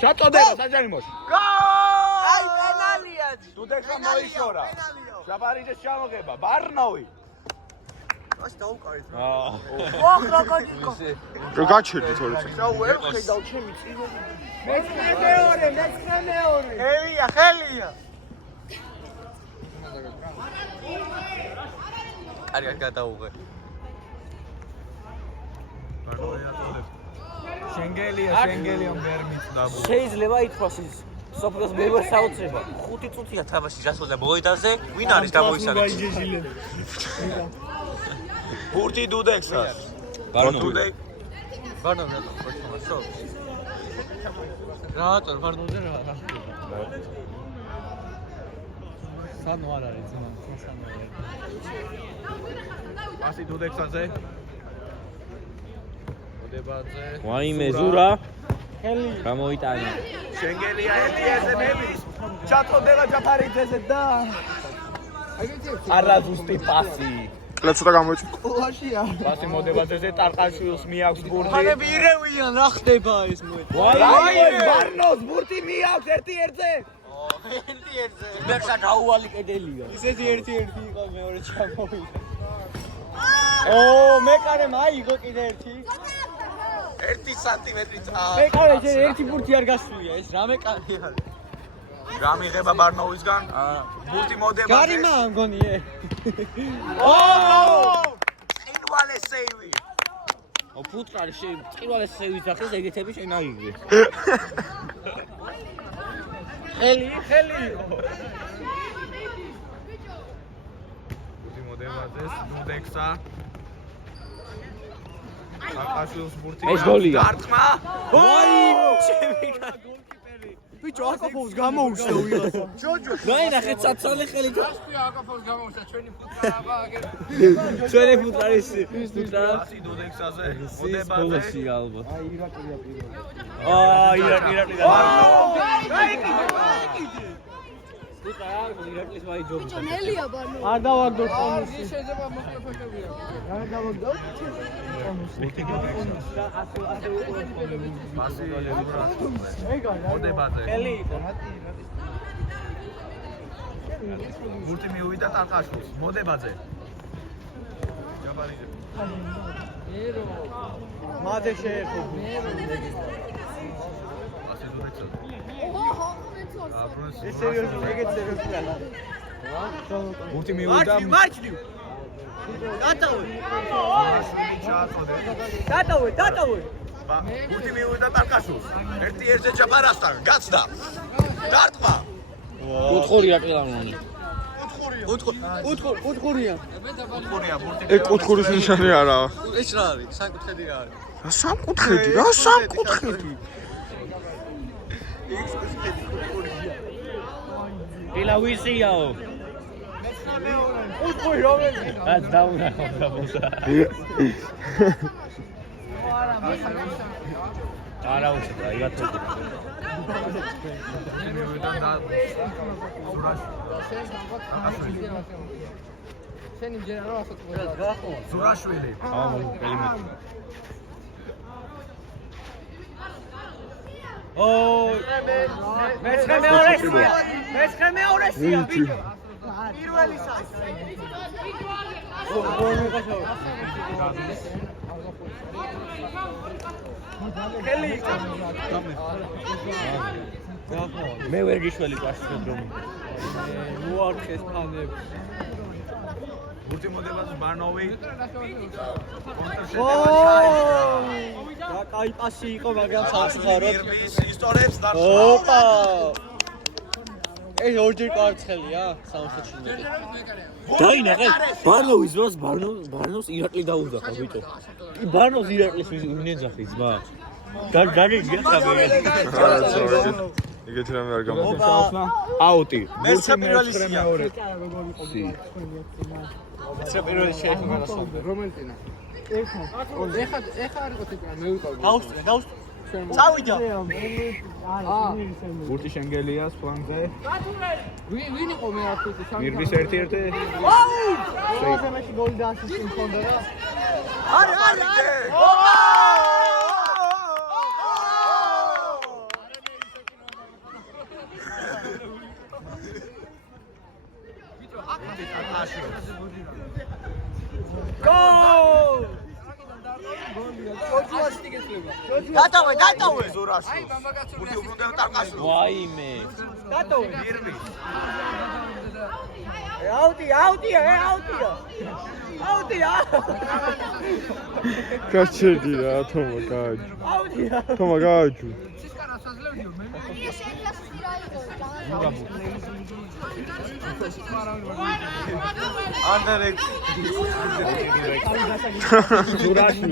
ჩაწოდება საჯარიმოში. აი პენალია. დუდექსა მოიშორა. ჟაბარიძეს ჩამოგება. ბარნოვი. ას დაუკარეთ. ოხ როკოდიკო. რო გაჩერდი თორე. საუ ვერ ხედავ ჩემი წინო. მეცხრე მეორე. ხელია. კარგად გადაუღე. შენგელია მერმით დაბო. შეიძლება ითქვას ის სოფლოს მერვე საოცრება 5 წუთია თამაში რასოლა მოედანზე ვინ არის გამოისალეთ ბურთი დუდექსას. ბარნოვი რატო ბარნოვზე რა სანო არ არის ძმა, სანო არ არის. ასი დუდექსაზე. მოდებაძე. ვაიმე ზურა გამოიტანა შენგელია ელიაზე ნების. ჩაწოდება ჯაფარიძეზე და არაზუსტი პასი. კლა ცოტა გამოიწვი. ყოლაშია. პასი მოდებაძეზე ტარყაშვილს მიაქვს ბურთი. ხანები ირევიან რა ხდება ეს მოედა. ვაიმე ბარნოს ბურთი მიაქვს 1-1-ზე. ბერშა გაუვალი კედელია ისეთი 1-1 იყო მეორე ჩამოვიდა. მეკარე მაიგო კიდე ერთი. 1 სანტიმეტრი წა. მეკარე ჯერ ერთი ბურთი არ გასვლია ეს რა მეკარე არის. გამიღება ბარნოვისგან. ბურთი მოდებაძე. გარიმა მგონიე. წინვალე სეივი. ფუტკარი წინვალე სეივი ძახეს ეგეთები შენაიგე ხელი. ბურთი მოდებაძეს დუდექსა. აკაშვილს ბურთი. ეს გოლია. დარტყმა. ჩემი გოლკიპერი. ბიჭო აკოფოვს გამოუშვა ვიღაცა. ჯოჯო. დაინახეთ საცალე ხელი და აკოფოს გამოუშვა ჩვენი ფუტკარაბა აგერ. ჩვენი ფუტკარის ფუტკარა ასი დუდექსაზე. მოდებაძე. ბოლოსი ალბათ აი ირაკლია პირველი. ირაკლი ირაკლის ვაიჯობ ნელია ბანო. არ დავაგდო კონუსი. ის შეიძლება მოკლე ფეხებია. არ დავაგდო. მასი ელბრა. ეგარი. მოდებაძე. ხელი იყო. ბურთი მიუვიდა ტარყაშვილს. მოდებაძე. ჯაბარიძე. ერო. მადე შეეხო. ასი დუდექსაზე. ეს სერიოზული, ეგეც სერიოზულია. ბურთი მიუვიდა. მარჩნივ. დატოვე. შვილი ჩააწოდე. დატოვე. ბურთი მიუვიდა ტარყაშვილს. 1-1-ზე ჯაფარასთან. გაცდა. დარტყმა. უთხური აკილამონი უთხურია. უთხურია ბურთი. კუთხურის ნიშანი არაა. ეს რა არის? საკუთხედი რა არის? სამკუთხედი. დილავისიაო უთხური რომელი? რაც დაუნახო გამოსა არა უშეთა იგათოდი შენი ჯერა რა ასეთ მოდა. ზურაშვილი. მეცხრე მეორესია ბიჭო. პირველი სას. ხელი. მე ვერ გიშველი პასით რომ მოარქეს ფანებს. ბურთი მოდებაძე ბარნოვი. რა კაი პასი იყო, მაგრამ სამწუხაროდ. ნერვის ისტორიებს დარჩა. ოპა. ეს ორჯერ კვარცხელია, 67. დაინახე ბარნოვის დროს ბარნოვს ირაკლი დაუძახა ბიჭო კი ბარნოვს ირაკლის ვინეძახი ძმა გარიგია ხაბე იგეთი რამე არ გამოდის. აუტი. მეცხრე პირველი სია. მეცხრე პირველი შეეხო გადასვლა. რომელტინა. ეხა არ იყო თვითონ მე ვიყავ. გაუსწრე. წავიდა. ბურთი შენგელიას ფლანგზე. ვინ იყო მე აქ თვითონ? მირბის 1-1. შემაში გოლი და ასისტი მქონდა რა. არის. დატოვე ზურაში. გული უბრუნდა ტარკაში. ვაიმე. აუტია. გაჩერდი რა თომა გააჯ. თომა გააჯ. ანდერეკ. ზურაში.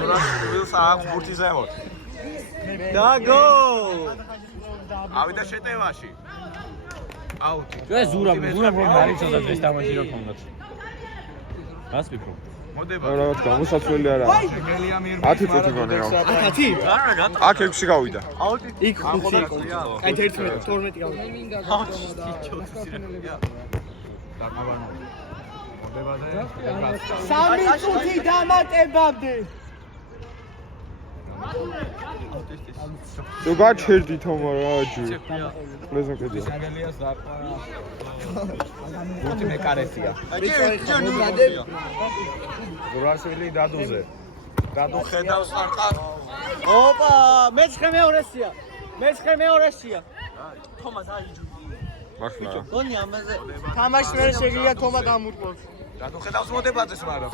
ზურაში ბურთი ზემოთ. დაგო. ავიდა შეტევაში. აუტი. ეს ზურა რომ არის ცოტა დღეს თამაში რა ქონდათ. გას ვიფიქრობ. მოდება. რაღაც გამოსაცვლელი არა. 10 წუთი გონე რა. 10? არა რა. აქ 6 გავიდა. აუტი. იქ 5 აი 11 12 გავიდა. სამი წუთი დამატებამდე. თუ გაჩერდი თომა რა აჯი. ლეზო კედია. საგელიას დაკვა. ბურთი მეკარეთია. ზურაშვილი დადუზე. დადუ ხედავს არყარ. ოპა, მეცხრე მეორესია. თომას აიჯუ. მართლა. გონი ამაზე თამაში ვერ შეგიძლია თომა დამურყოს. დადუ ხედავს მოდებაძეს მაგრამ.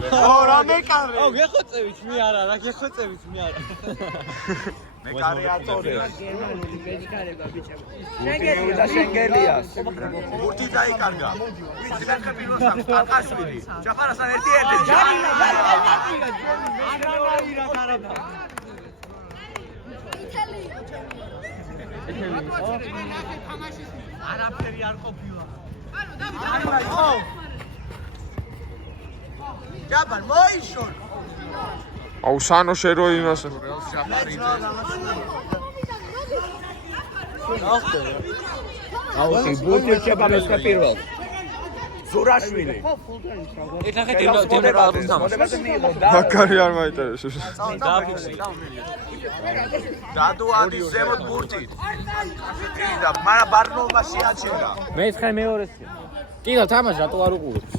რა მეკარე. გეხოცევით მე არა, რა გეხოცევით მე არა. მეკარე აწორე. მეჩქარება ბიჭებო. შენგელიას. ბურთი დაიკარგა. ვიცი მე პირველს აქვს ტარკაშვილი. ჯაფარასთან ერთი-ერთი. არაფერი არ ყოფილა. ჯაბარ მოიშორ. აუ სანო შერო იმას. აუტი ბურთი შეება მესme პირველ. ზურაშვილი. ეხლა დემერალს თამაშობს. მაგარი არ მაინტერესებს. დააფიქსე. დადუ ადის ზემოთ ბურთით. და მარა ბარნოულმა შეაჩერა. მეცხრე მეორესია. კიდევ თამაში რატო არ უყურებს?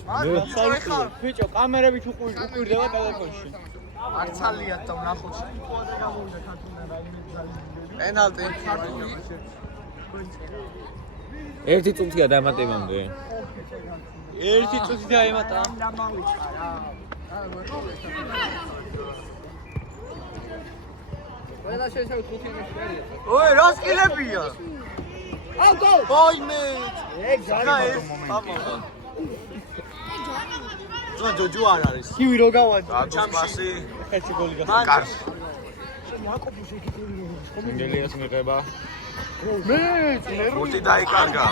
ბიჭო, კამერებით უყურდება ტელეფონში. არცალიათ და ნახოთ. პენალტი. ერთი წუთია დამატებამდე. ერთი წუთი დაემატა. ყველა შეიძლება 5 იმეში დარია. ოი, რა სკილებია? აუ გოლ! ვაიმე! ეგ ზარი აბა. ჯოჯო არ არის. კივი რო გავადი. დადუს პასი. ერთი გოლი გასა. კარს. ინგელიას მიყება. ბურთი დაიკარგა.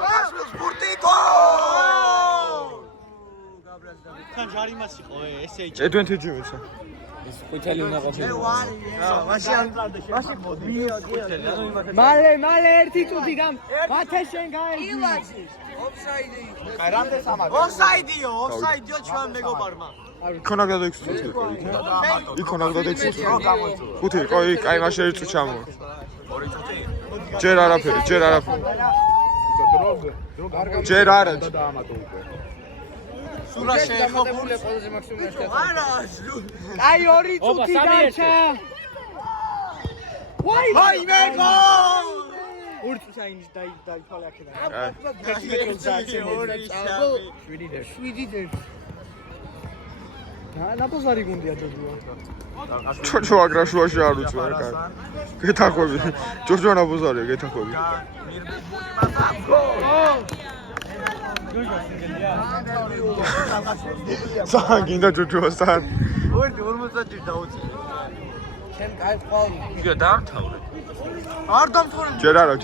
გასულს ბურთი გოლ! თან ჯარიმას იყო ესე იჭ. advantage იმისა. ეს ყვითელი უნდა ყოფილიყო. მალე ერთი წუთი გამ. მათე შენ გაიძი. ოფსაიდიო ჩვენ მეგობარმა. იქონა და 6 წუთი იყო იქ. იქონა და 6 წუთი. 5 იყო იქ, აი მაშინ ერთი წუთი ჩამოვა. 2 წუთი. ჯერ არაფერი. ჯერ არა. სურა შეეხო ბურთს. ყველაზე მაქსიმუმი ერთად. არა, აი 2 წუთი დარჩა. ვაიმე გოლ! ურჩ საინი დაითვალე აქედან. ნაპოზარი გუნდია ჯოჯოა. ჯოჯო აგრა შუაში არ უწვა რა. გეთახვები. ჯოჯო ნაპოზარია გეთახვები. სან გინდა ჯოჯოასთან. ორი 50 დაუწე. ჩემ კაი ყავი. იგი დაამთავრე. არ დამთავრე. ჯერ არა.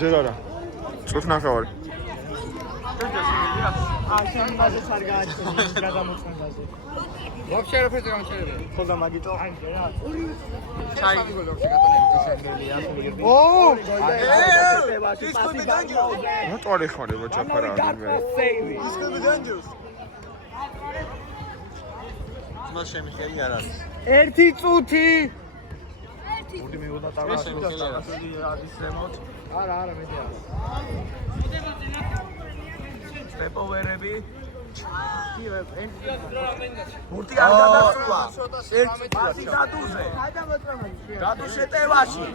წუთ ნახევარი. შენ მაგას არ გააჩნია გადამოწმებაზე. ვაფშე არაფერზე გამჩერებია. ხოდა მაგიტო. ჩაი. ო! ის ხომ დანჯო. მოტვარი ხარება ჯაფარა არ მე. ის ხომ დანჯო. ამას შემიხელი არ არის. 1 წუთი. მოდი მივოდა ტალასი არის ზემოთ. არა, მეტი არა. პეპოვერები. მურტი არ გადასულა. 1 წუთი დადუზე. დადუს ეტევაში.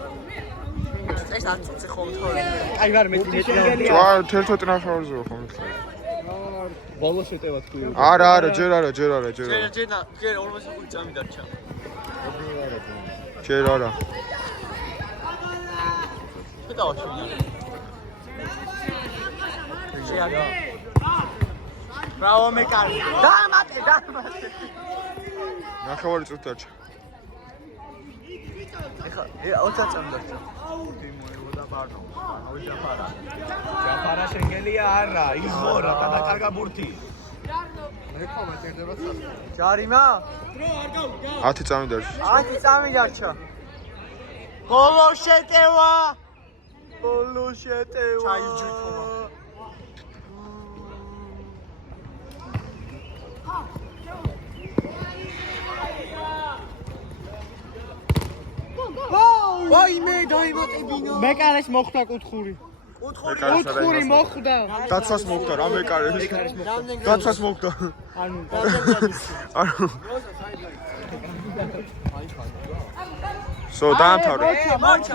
ეს არ წუთი ხომ თორე. აი ვარ მეტი შეგელია. ჯვა 11 ნახევარზე ხო მითხარ. ბოლოს ეტევა თქვი. არა, ჯერ არა. ჯერ 40 ხუთი წამი დარჩა. ჯერ არა. შეტავაში ვიდე. შეაგა. ბრავო მეკარი. დამატე. ნახევარი წუთი დარჩა. ეხა 20 წამი დარჩა. მოეროდა ბარნო. ჯაფარა. ჯაფარა შენგელია არა, იღორა და დაკარგა ბურთი. ჯარიმა? 10 წამი დარჩა. 10 წამი დარჩა. ბოლო შეტევა. ჩაიჯიქომა. ვაიმე, დაიმატებინა. მეკარეს მოხვდა კუთხური. კუთხური მოხვდა. დაცვას მოხდა რა მეკარეს. დაცვას მოხდა. ანუ ანუ სო დაამთავრე. მარჩა.